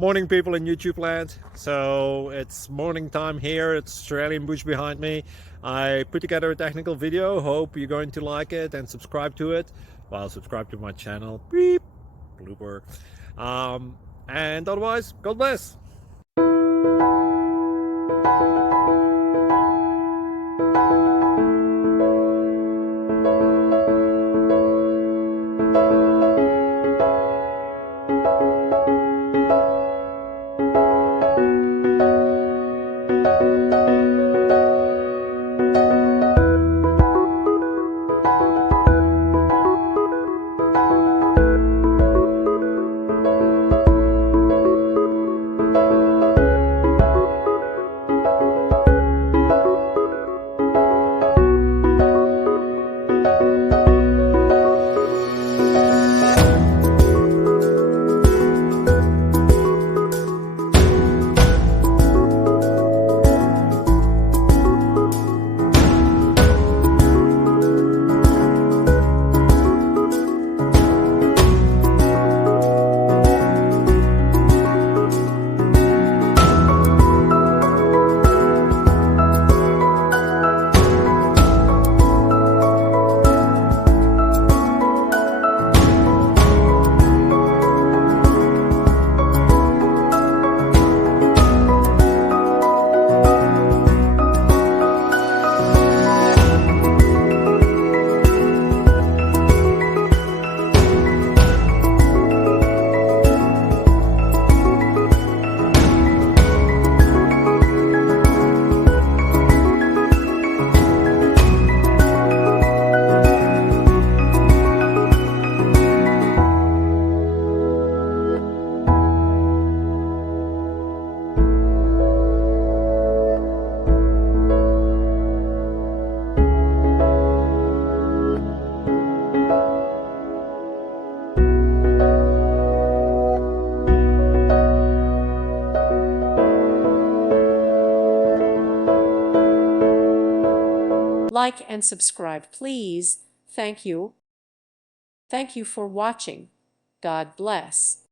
Morning, people in YouTube land. So it's morning time here. It's Australian bush behind me. I put together a technical video. Hope you're going to like it and subscribe to it. Well, subscribe to my channel. Beep, blooper. And otherwise, God bless. Like and subscribe, please. Thank you. Thank you for watching. God bless.